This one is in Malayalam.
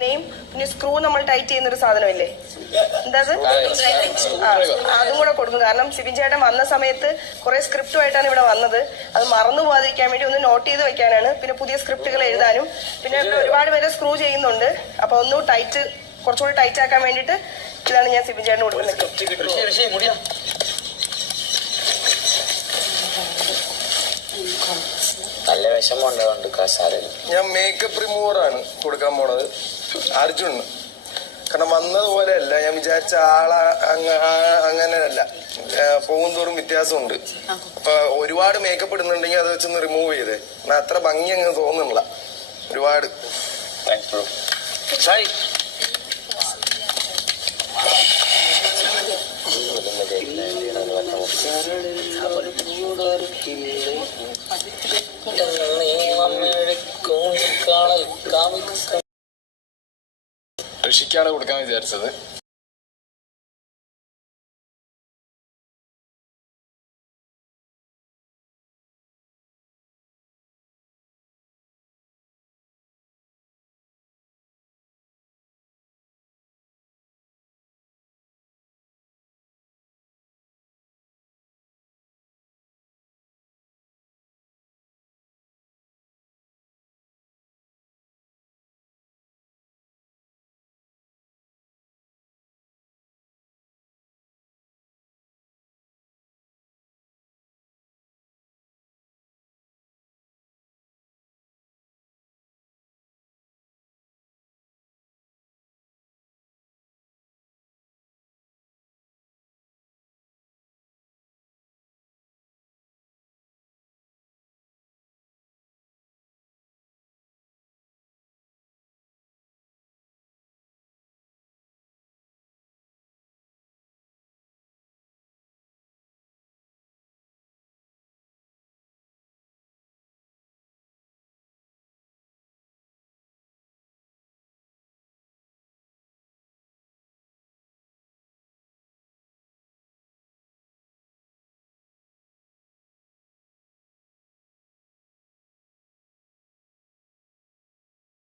പിന്നെ സ്ക്രൂ നമ്മൾ ടൈറ്റ് ചെയ്യുന്ന ഒരു സാധനമില്ലേ, എന്താ അതും കൂടെ കൊടുക്കും. കാരണം സിബിൻ ചേട്ടൻ വന്ന സമയത്ത് കുറെ സ്ക്രിപ്റ്റുമായിട്ടാണ് ഇവിടെ വന്നത്. അത് മറന്നു പോകാതിരിക്കാൻ വേണ്ടി ഒന്ന് നോട്ട് ചെയ്ത് വെക്കാനാണ്. പിന്നെ പുതിയ സ്ക്രിപ്റ്റുകൾ എഴുതാനും പിന്നെ ഒരുപാട് പേരെ സ്ക്രൂ ചെയ്യുന്നുണ്ട്. അപ്പൊ ഒന്ന് കുറച്ചുകൂടി ടൈറ്റ് ആക്കാൻ വേണ്ടിയിട്ട് ഇതാണ് ഞാൻ സിബിൻ ചേട്ടന് കൊടുക്കുന്നത്. നല്ല വിഷമമുണ്ട് കസാരയിൽ. ഞാൻ മേക്കപ്പ് റിമൂവർ ആണ് കൊടുക്കാൻ പോണത് അർജുന്. കാരണം വന്നതുപോലെയല്ല ഞാൻ വിചാരിച്ച ആളാ, അങ്ങനെയല്ല. പോകുന്തോറും വ്യത്യാസമുണ്ട്. അപ്പൊ ഒരുപാട് മേക്കപ്പ് ഇടുന്നുണ്ടെങ്കിൽ അത് വെച്ചൊന്ന് റിമൂവ് ചെയ്തേ. അത്ര ഭംഗി അങ്ങ് തോന്നുന്നില്ല ഒരുപാട്. ഋഷിക്കാണ് കൊടുക്കാൻ വിചാരിച്ചത്.